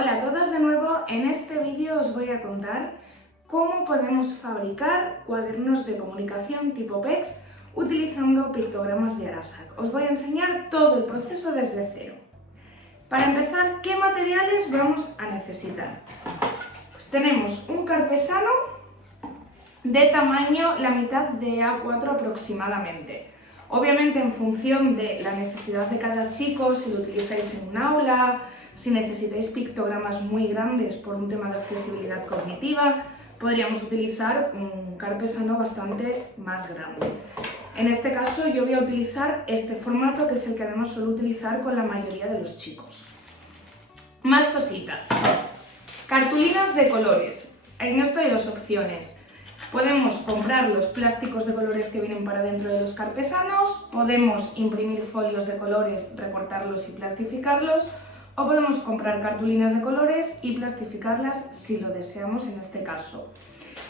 Hola a todos de nuevo, en este vídeo os voy a contar cómo podemos fabricar cuadernos de comunicación tipo PEX utilizando pictogramas de Arasac. Os voy a enseñar todo el proceso desde cero. Para empezar, ¿qué materiales vamos a necesitar? Pues tenemos un carpesano de tamaño la mitad de A4 aproximadamente. Obviamente en función de la necesidad de cada chico, si lo utilizáis en un aula, si necesitáis pictogramas muy grandes por un tema de accesibilidad cognitiva, podríamos utilizar un carpesano bastante más grande. En este caso yo voy a utilizar este formato, que es el que además suelo utilizar con la mayoría de los chicos. Más cositas. Cartulinas de colores. En esto hay dos opciones. Podemos comprar los plásticos de colores que vienen para dentro de los carpesanos, podemos imprimir folios de colores, recortarlos y plastificarlos, o podemos comprar cartulinas de colores y plastificarlas si lo deseamos en este caso.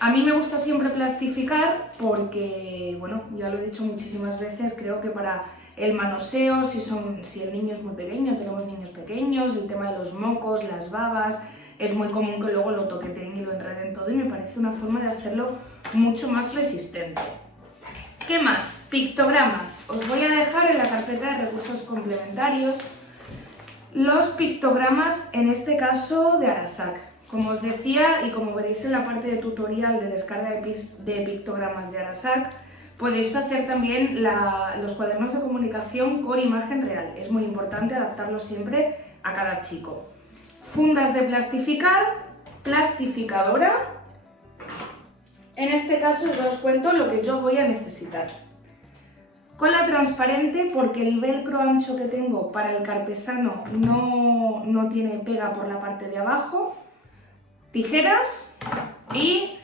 A mí me gusta siempre plastificar porque, bueno, ya lo he dicho muchísimas veces, creo que para el manoseo, si el niño es muy pequeño, tenemos niños pequeños, el tema de los mocos, las babas, es muy común que luego lo toqueteen y lo enreden todo y me parece una forma de hacerlo mucho más resistente. ¿Qué más? Pictogramas. Os voy a dejar en la carpeta de recursos complementarios los pictogramas, en este caso de Arasac. Como os decía y como veréis en la parte de tutorial de descarga de pictogramas de Arasac, podéis hacer también los cuadernos de comunicación con imagen real. Es muy importante adaptarlos siempre a cada chico. Fundas de plastificar, plastificadora. En este caso os cuento lo que yo voy a necesitar. Cola transparente, porque el velcro ancho que tengo para el carpesano no tiene pega por la parte de abajo. Tijeras y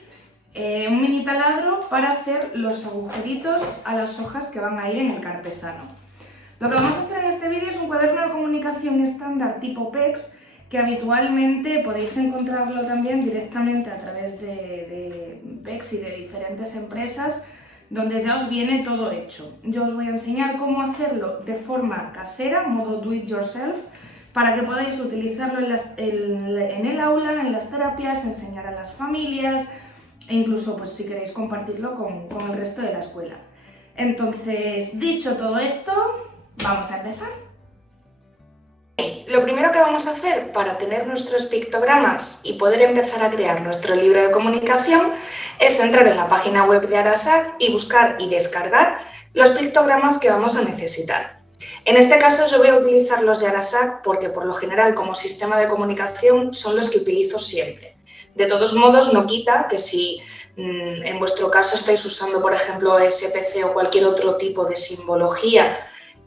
un mini taladro para hacer los agujeritos a las hojas que van a ir en el carpesano. Lo que vamos a hacer en este vídeo es un cuaderno de comunicación estándar tipo PEX, que habitualmente podéis encontrarlo también directamente a través de PEX y de diferentes empresas, donde ya os viene todo hecho. Yo os voy a enseñar cómo hacerlo de forma casera, modo do it yourself, para que podáis utilizarlo en el aula, en las terapias, enseñar a las familias e incluso pues, si queréis compartirlo con el resto de la escuela. Entonces, dicho todo esto, vamos a empezar. Lo primero que vamos a hacer para tener nuestros pictogramas y poder empezar a crear nuestro libro de comunicación es entrar en la página web de Arasac y buscar y descargar los pictogramas que vamos a necesitar. En este caso yo voy a utilizar los de Arasac porque por lo general como sistema de comunicación son los que utilizo siempre. De todos modos no quita que si en vuestro caso estáis usando por ejemplo SPC o cualquier otro tipo de simbología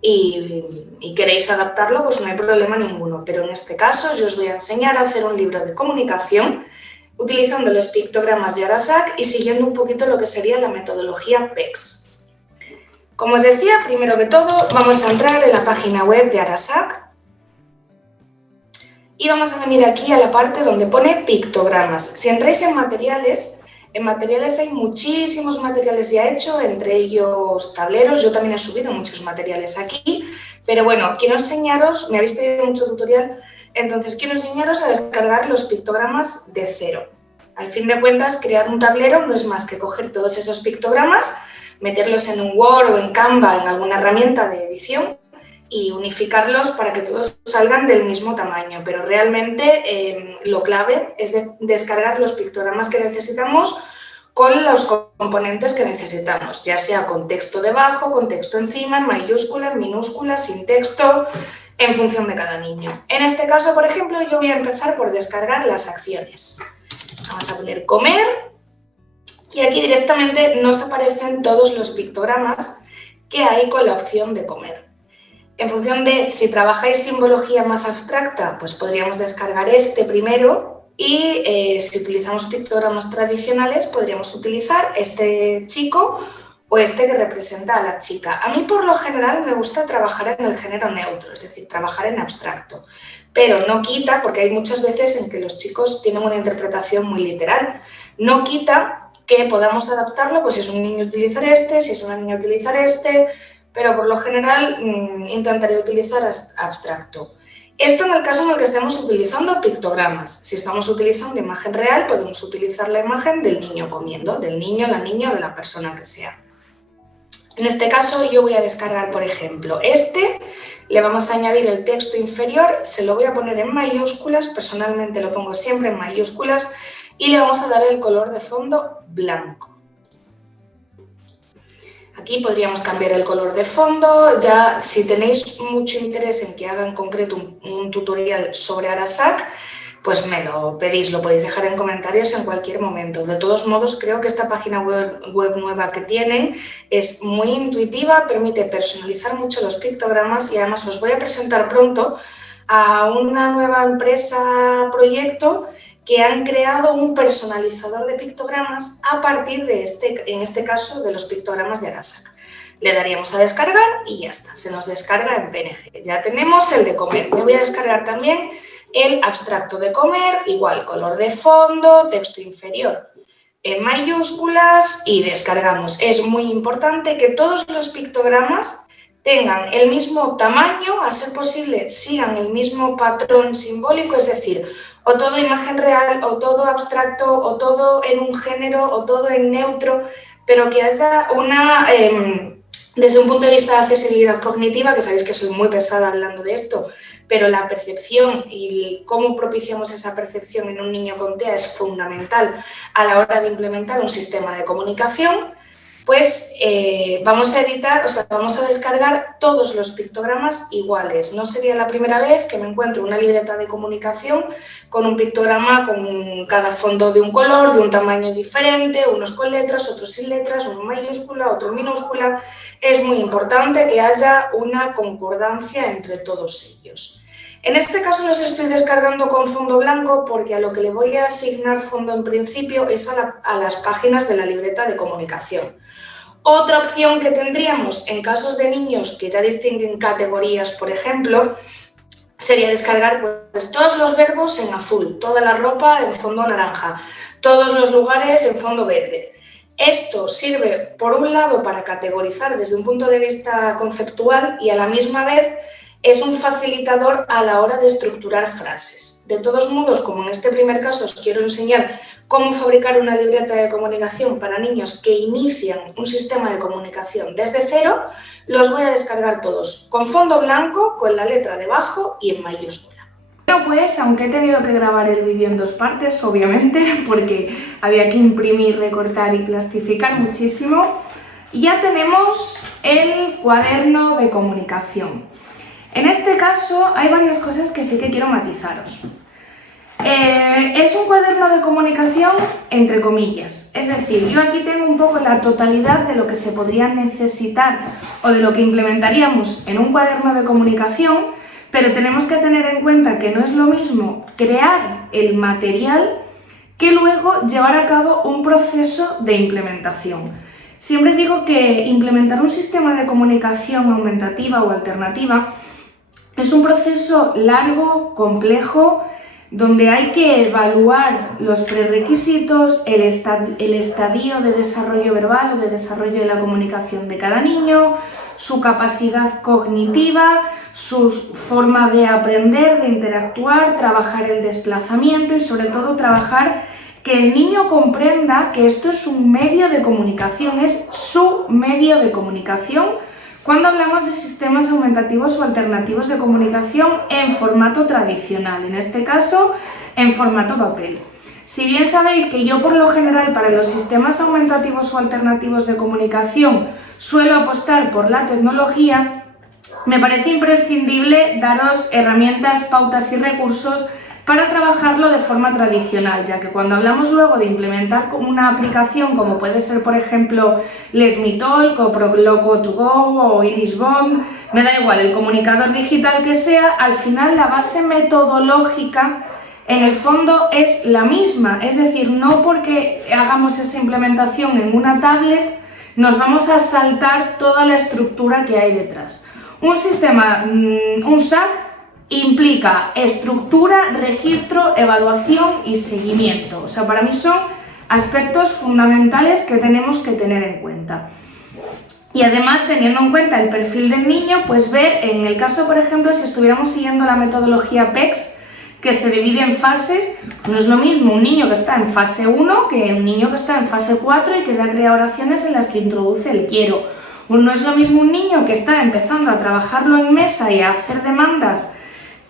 y queréis adaptarlo, pues no hay problema ninguno, pero en este caso yo os voy a enseñar a hacer un libro de comunicación utilizando los pictogramas de Arasac y siguiendo un poquito lo que sería la metodología PEX. Como os decía, primero que todo vamos a entrar en la página web de Arasac y vamos a venir aquí a la parte donde pone pictogramas. Si entráis en materiales hay muchísimos materiales ya hechos, entre ellos tableros. Yo también he subido muchos materiales aquí, pero bueno, quiero enseñaros, me habéis pedido mucho tutorial, entonces quiero enseñaros a descargar los pictogramas de cero. Al fin de cuentas, crear un tablero no es más que coger todos esos pictogramas, meterlos en un Word o en Canva, en alguna herramienta de edición, y unificarlos para que todos salgan del mismo tamaño, pero realmente lo clave es descargar los pictogramas que necesitamos con los componentes que necesitamos, ya sea con texto debajo, con texto encima, en mayúsculas, minúsculas, sin texto, en función de cada niño. En este caso, por ejemplo, yo voy a empezar por descargar las acciones. Vamos a poner comer y aquí directamente nos aparecen todos los pictogramas que hay con la opción de comer. En función de si trabajáis simbología más abstracta, pues podríamos descargar este primero y si utilizamos pictogramas tradicionales podríamos utilizar este chico o este que representa a la chica. A mí por lo general me gusta trabajar en el género neutro, es decir, trabajar en abstracto, pero no quita, porque hay muchas veces en que los chicos tienen una interpretación muy literal, no quita que podamos adaptarlo, pues si es un niño utilizar este, si es una niña utilizar este, pero por lo general intentaré utilizar abstracto. Esto en el caso en el que estemos utilizando pictogramas. Si estamos utilizando imagen real, podemos utilizar la imagen del niño comiendo, del niño, la niña o de la persona que sea. En este caso yo voy a descargar, por ejemplo, le vamos a añadir el texto inferior, se lo voy a poner en mayúsculas, personalmente lo pongo siempre en mayúsculas, y le vamos a dar el color de fondo blanco. Aquí podríamos cambiar el color de fondo. Ya si tenéis mucho interés en que haga en concreto un tutorial sobre Arasac, pues me lo pedís, lo podéis dejar en comentarios en cualquier momento. De todos modos, creo que esta página web nueva que tienen es muy intuitiva, permite personalizar mucho los pictogramas y además os voy a presentar pronto a una nueva empresa, proyecto, que han creado un personalizador de pictogramas a partir de en este caso, de los pictogramas de Arasac. Le daríamos a descargar y ya está, se nos descarga en PNG. Ya tenemos el de comer. Me voy a descargar también el abstracto de comer, igual, color de fondo, texto inferior en mayúsculas y descargamos. Es muy importante que todos los pictogramas tengan el mismo tamaño, a ser posible sigan el mismo patrón simbólico, es decir, o todo imagen real, o todo abstracto, o todo en un género, o todo en neutro, pero que haya una, desde un punto de vista de accesibilidad cognitiva, que sabéis que soy muy pesada hablando de esto, pero la percepción y cómo propiciamos esa percepción en un niño con TEA es fundamental a la hora de implementar un sistema de comunicación. Pues vamos a descargar todos los pictogramas iguales. No sería la primera vez que me encuentro una libreta de comunicación con un pictograma con cada fondo de un color, de un tamaño diferente, unos con letras, otros sin letras, uno en mayúscula, otro en minúscula. Es muy importante que haya una concordancia entre todos ellos. En este caso los estoy descargando con fondo blanco porque a lo que le voy a asignar fondo en principio es a las páginas de la libreta de comunicación. Otra opción que tendríamos en casos de niños que ya distinguen categorías, por ejemplo, sería descargar pues, todos los verbos en azul, toda la ropa en fondo naranja, todos los lugares en fondo verde. Esto sirve, por un lado, para categorizar desde un punto de vista conceptual y a la misma vez es un facilitador a la hora de estructurar frases. De todos modos, como en este primer caso os quiero enseñar cómo fabricar una libreta de comunicación para niños que inician un sistema de comunicación desde cero, los voy a descargar todos con fondo blanco, con la letra debajo y en mayúscula. Bueno, pues aunque he tenido que grabar el vídeo en dos partes, obviamente, porque había que imprimir, recortar y plastificar muchísimo, ya tenemos el cuaderno de comunicación. En este caso hay varias cosas que sí que quiero matizaros. Es un cuaderno de comunicación entre comillas, es decir, yo aquí tengo un poco la totalidad de lo que se podría necesitar o de lo que implementaríamos en un cuaderno de comunicación, pero tenemos que tener en cuenta que no es lo mismo crear el material que luego llevar a cabo un proceso de implementación. Siempre digo que implementar un sistema de comunicación aumentativa o alternativa es un proceso largo, complejo, donde hay que evaluar los prerequisitos, el estadio de desarrollo verbal o de desarrollo de la comunicación de cada niño, su capacidad cognitiva, su forma de aprender, de interactuar, trabajar el desplazamiento y sobre todo trabajar que el niño comprenda que esto es un medio de comunicación, es su medio de comunicación, cuando hablamos de sistemas aumentativos o alternativos de comunicación en formato tradicional, en este caso en formato papel. Si bien sabéis que yo por lo general para los sistemas aumentativos o alternativos de comunicación suelo apostar por la tecnología, me parece imprescindible daros herramientas, pautas y recursos para trabajarlo de forma tradicional, ya que cuando hablamos luego de implementar una aplicación como puede ser, por ejemplo, Let Me Talk o Prologo2Go o Irisbond, me da igual, el comunicador digital que sea, al final la base metodológica en el fondo es la misma, es decir, no porque hagamos esa implementación en una tablet nos vamos a saltar toda la estructura que hay detrás. Un sistema, un SAC, implica estructura, registro, evaluación y seguimiento. O sea, para mí son aspectos fundamentales que tenemos que tener en cuenta. Y además, teniendo en cuenta el perfil del niño, pues ver, en el caso, por ejemplo, si estuviéramos siguiendo la metodología PECS, que se divide en fases, no es lo mismo un niño que está en fase 1 que un niño que está en fase 4 y que ya crea oraciones en las que introduce el quiero. No es lo mismo un niño que está empezando a trabajarlo en mesa y a hacer demandas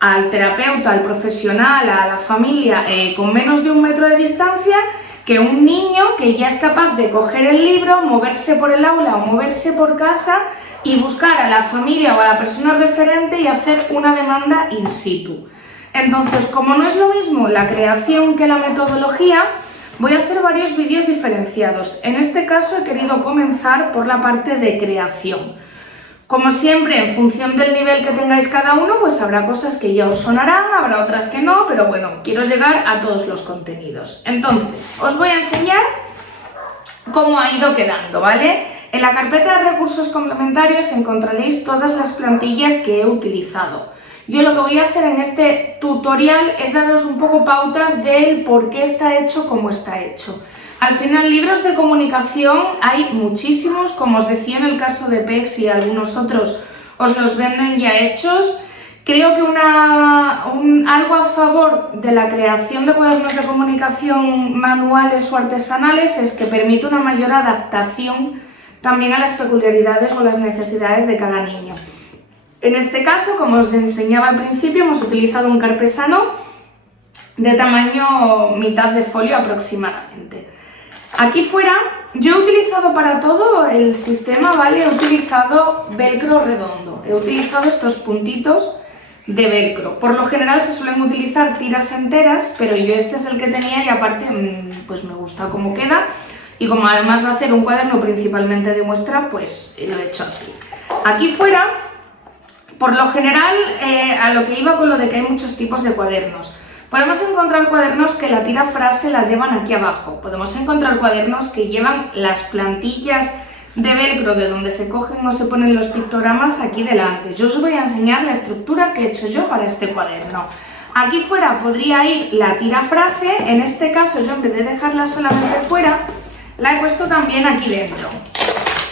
al terapeuta, al profesional, a la familia, con menos de 1 metro de distancia, que un niño que ya es capaz de coger el libro, moverse por el aula o moverse por casa y buscar a la familia o a la persona referente y hacer una demanda in situ. Entonces, como no es lo mismo la creación que la metodología, voy a hacer varios vídeos diferenciados. En este caso he querido comenzar por la parte de creación. Como siempre, en función del nivel que tengáis cada uno, pues habrá cosas que ya os sonarán, habrá otras que no, pero bueno, quiero llegar a todos los contenidos. Entonces, os voy a enseñar cómo ha ido quedando, ¿vale? En la carpeta de recursos complementarios encontraréis todas las plantillas que he utilizado. Yo lo que voy a hacer en este tutorial es daros un poco pautas del por qué está hecho como está hecho. Al final, libros de comunicación hay muchísimos, como os decía en el caso de PECS y algunos otros os los venden ya hechos. Creo que algo a favor de la creación de cuadernos de comunicación manuales o artesanales es que permite una mayor adaptación también a las peculiaridades o las necesidades de cada niño. En este caso, como os enseñaba al principio, hemos utilizado un carpesano de tamaño mitad de folio aproximadamente. Aquí fuera, yo he utilizado para todo el sistema, ¿vale? He utilizado velcro redondo, he utilizado estos puntitos de velcro. Por lo general se suelen utilizar tiras enteras, pero yo este es el que tenía y aparte pues me gusta cómo queda. Y como además va a ser un cuaderno principalmente de muestra, pues lo he hecho así. Aquí fuera, por lo general, a lo que iba con lo de que hay muchos tipos de cuadernos. Podemos encontrar cuadernos que la tira frase las llevan aquí abajo. Podemos encontrar cuadernos que llevan las plantillas de velcro de donde se cogen o se ponen los pictogramas aquí delante. Yo os voy a enseñar la estructura que he hecho yo para este cuaderno. Aquí fuera podría ir la tira frase. En este caso yo, en vez de dejarla solamente fuera, la he puesto también aquí dentro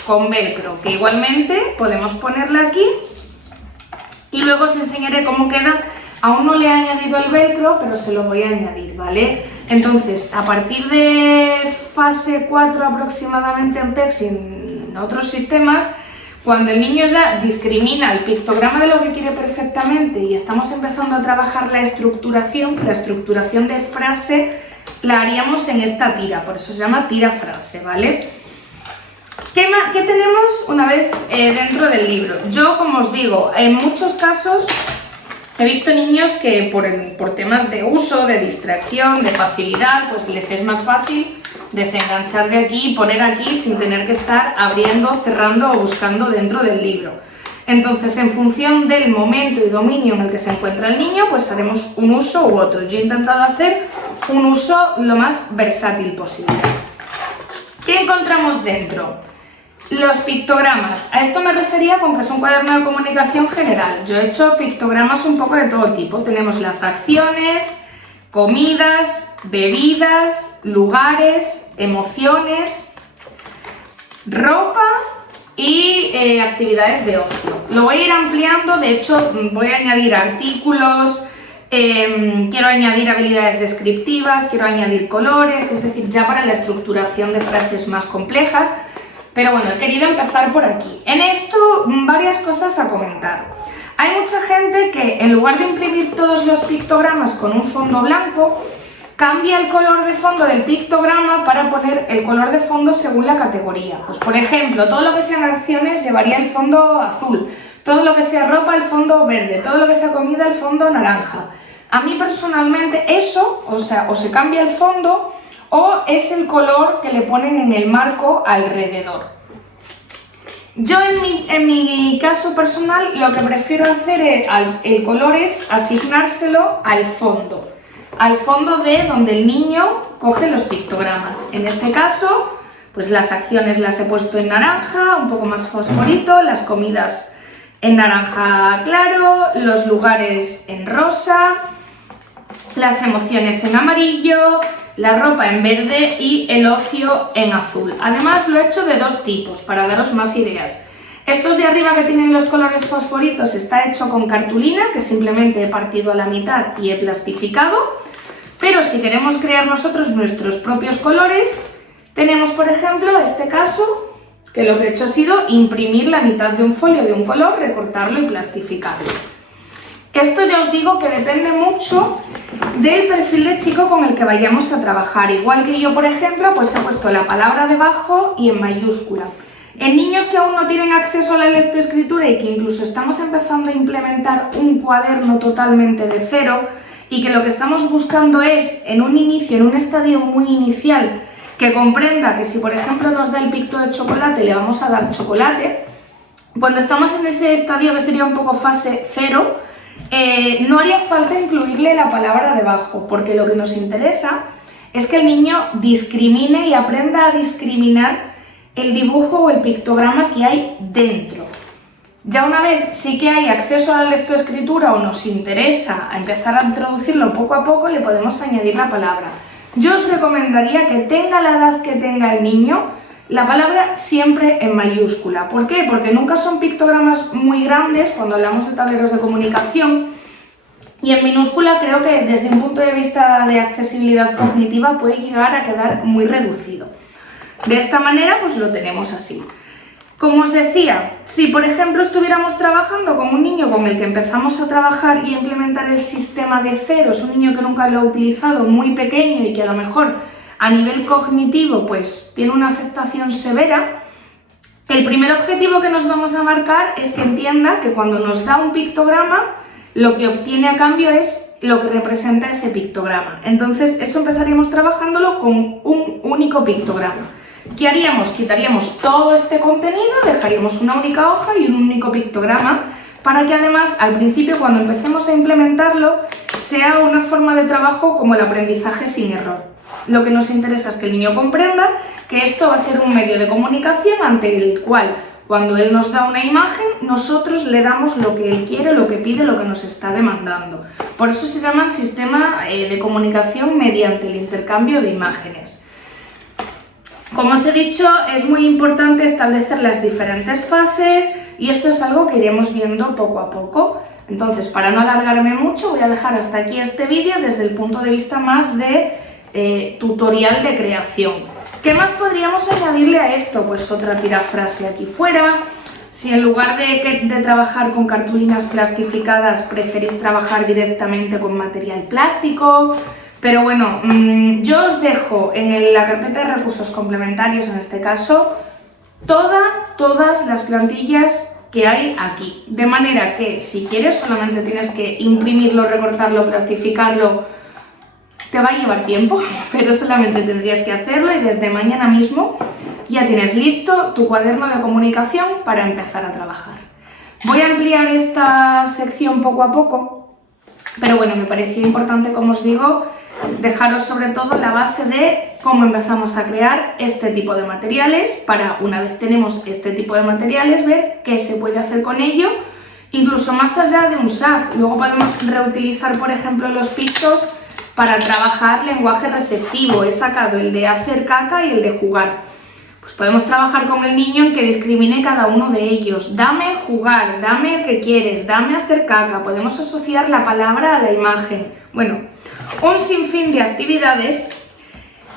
con velcro, que igualmente podemos ponerla aquí y luego os enseñaré cómo queda. Aún no le he añadido el velcro, pero se lo voy a añadir, ¿vale? Entonces, a partir de fase 4 aproximadamente en PECS y en otros sistemas, cuando el niño ya discrimina el pictograma de lo que quiere perfectamente y estamos empezando a trabajar la estructuración de frase la haríamos en esta tira, por eso se llama tira frase, ¿vale? ¿Qué tenemos una vez dentro del libro? Yo, como os digo, en muchos casos he visto niños que por temas de uso, de distracción, de facilidad, pues les es más fácil desenganchar de aquí y poner aquí sin tener que estar abriendo, cerrando o buscando dentro del libro. Entonces, en función del momento y dominio en el que se encuentra el niño, pues haremos un uso u otro. Yo he intentado hacer un uso lo más versátil posible. ¿Qué encontramos dentro? Los pictogramas. A esto me refería con que es un cuaderno de comunicación general. Yo he hecho pictogramas un poco de todo tipo. Tenemos las acciones, comidas, bebidas, lugares, emociones, ropa y actividades de ocio. Lo voy a ir ampliando, de hecho voy a añadir artículos, quiero añadir habilidades descriptivas, quiero añadir colores, es decir, ya para la estructuración de frases más complejas. Pero bueno, he querido empezar por aquí. En esto, varias cosas a comentar. Hay mucha gente que en lugar de imprimir todos los pictogramas con un fondo blanco, cambia el color de fondo del pictograma para poner el color de fondo según la categoría. Pues por ejemplo, todo lo que sean acciones llevaría el fondo azul, todo lo que sea ropa el fondo verde, todo lo que sea comida el fondo naranja. A mí personalmente eso, o se cambia el fondo o es el color que le ponen en el marco alrededor. Yo en mi caso personal lo que prefiero hacer el color es asignárselo al fondo de donde el niño coge los pictogramas. En este caso, pues las acciones las he puesto en naranja, un poco más fosforito, las comidas en naranja claro, los lugares en rosa, las emociones en amarillo, la ropa en verde y el ocio en azul. Además lo he hecho de dos tipos para daros más ideas. Estos de arriba que tienen los colores fosforitos está hecho con cartulina, que simplemente he partido a la mitad y he plastificado. Pero si queremos crear nosotros nuestros propios colores, tenemos por ejemplo este caso, que lo que he hecho ha sido imprimir la mitad de un folio de un color, recortarlo y plastificarlo. Esto ya os digo que depende mucho del perfil de chico con el que vayamos a trabajar. Igual que yo, por ejemplo, pues he puesto la palabra debajo y en mayúscula. En niños que aún no tienen acceso a la lectoescritura y que incluso estamos empezando a implementar un cuaderno totalmente de cero y que lo que estamos buscando es, en un inicio, en un estadio muy inicial, que comprenda que si por ejemplo nos da el picto de chocolate le vamos a dar chocolate, cuando estamos en ese estadio que sería un poco fase cero, no haría falta incluirle la palabra debajo, porque lo que nos interesa es que el niño discrimine y aprenda a discriminar el dibujo o el pictograma que hay dentro. Ya una vez sí que hay acceso a la lectoescritura o nos interesa a empezar a introducirlo poco a poco, le podemos añadir la palabra. Yo os recomendaría que tenga la edad que tenga el niño, la palabra siempre en mayúscula. ¿Por qué? Porque nunca son pictogramas muy grandes cuando hablamos de tableros de comunicación, y en minúscula creo que desde un punto de vista de accesibilidad cognitiva puede llegar a quedar muy reducido. De esta manera pues lo tenemos así. Como os decía, si por ejemplo estuviéramos trabajando con un niño con el que empezamos a trabajar y a implementar el sistema de ceros, un niño que nunca lo ha utilizado, muy pequeño y que a lo mejor a nivel cognitivo pues tiene una afectación severa, el primer objetivo que nos vamos a marcar es que entienda que cuando nos da un pictograma, lo que obtiene a cambio es lo que representa ese pictograma. Entonces eso empezaríamos trabajándolo con un único pictograma. ¿Qué haríamos? Quitaríamos todo este contenido, dejaríamos una única hoja y un único pictograma, para que además al principio, cuando empecemos a implementarlo, sea una forma de trabajo como el aprendizaje sin error. Lo que nos interesa es que el niño comprenda que esto va a ser un medio de comunicación ante el cual, cuando él nos da una imagen, nosotros le damos lo que él quiere, lo que pide, lo que nos está demandando. Por eso se llama sistema de comunicación mediante el intercambio de imágenes. Como os he dicho, es muy importante establecer las diferentes fases y esto es algo que iremos viendo poco a poco. Entonces, para no alargarme mucho, voy a dejar hasta aquí este vídeo desde el punto de vista más de tutorial de creación. ¿Qué más podríamos añadirle a esto? Pues otra tirafrase aquí fuera. Si en lugar de trabajar con cartulinas plastificadas preferís trabajar directamente con material plástico. Pero bueno, yo os dejo en la carpeta de recursos complementarios, en este caso, todas las plantillas que hay aquí. De manera que si quieres solamente tienes que imprimirlo, recortarlo, plastificarlo. Te va a llevar tiempo, pero solamente tendrías que hacerlo y desde mañana mismo ya tienes listo tu cuaderno de comunicación para empezar a trabajar. Voy a ampliar esta sección poco a poco, pero bueno, me pareció importante, como os digo, dejaros sobre todo la base de cómo empezamos a crear este tipo de materiales para, una vez tenemos este tipo de materiales, ver qué se puede hacer con ello, incluso más allá de un sac. Luego podemos reutilizar, por ejemplo, los pictos para trabajar lenguaje receptivo. He sacado el de hacer caca y el de jugar. Pues podemos trabajar con el niño en que discrimine cada uno de ellos. Dame jugar, dame el que quieres, dame hacer caca. Podemos asociar la palabra a la imagen. Bueno, un sinfín de actividades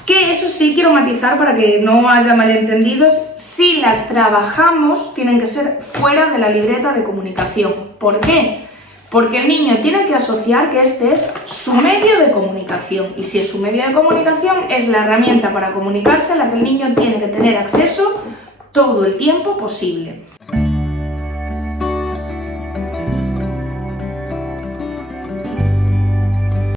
que, eso sí, quiero matizar para que no haya malentendidos. Si las trabajamos, tienen que ser fuera de la libreta de comunicación. ¿Por qué? Porque el niño tiene que asociar que este es su medio de comunicación, y si es su medio de comunicación es la herramienta para comunicarse a la que el niño tiene que tener acceso todo el tiempo posible.